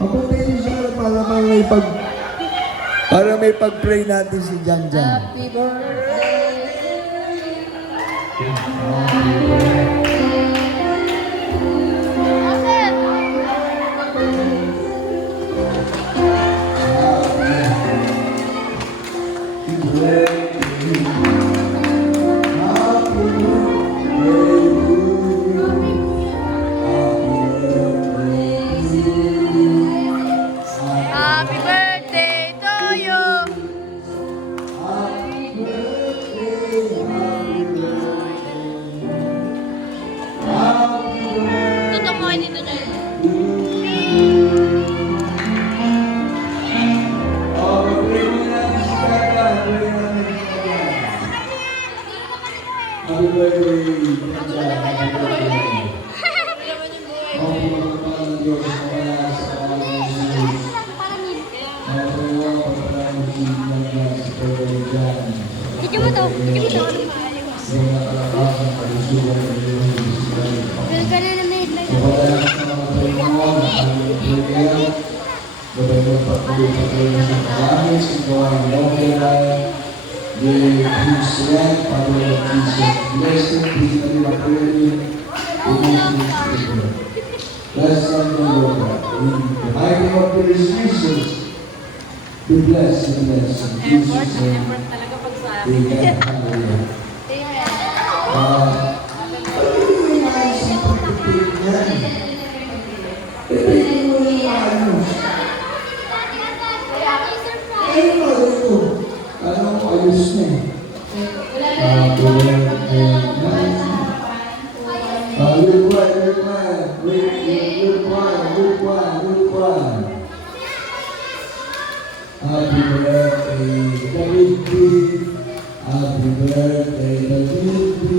Papuntayin niyo siya para may pag-pray natin si Jan Jan. Happy birthday. Happy birthday to you! Tutok mo kayo dito dyan. Happy birthday! Tignan mo to. Tignan mo to. Pero ganun na may headline. Bless them, Lord God. In the mighty name of the Jesus, be blessed and blessed. In Jesus' name, amen. Hallelujah. Ano yung mga isang pagpipit niyan? Pipigin mo yung ano. Ano ba ito? Ano ayos na eh? Happy birthday, David. Happy birthday, David.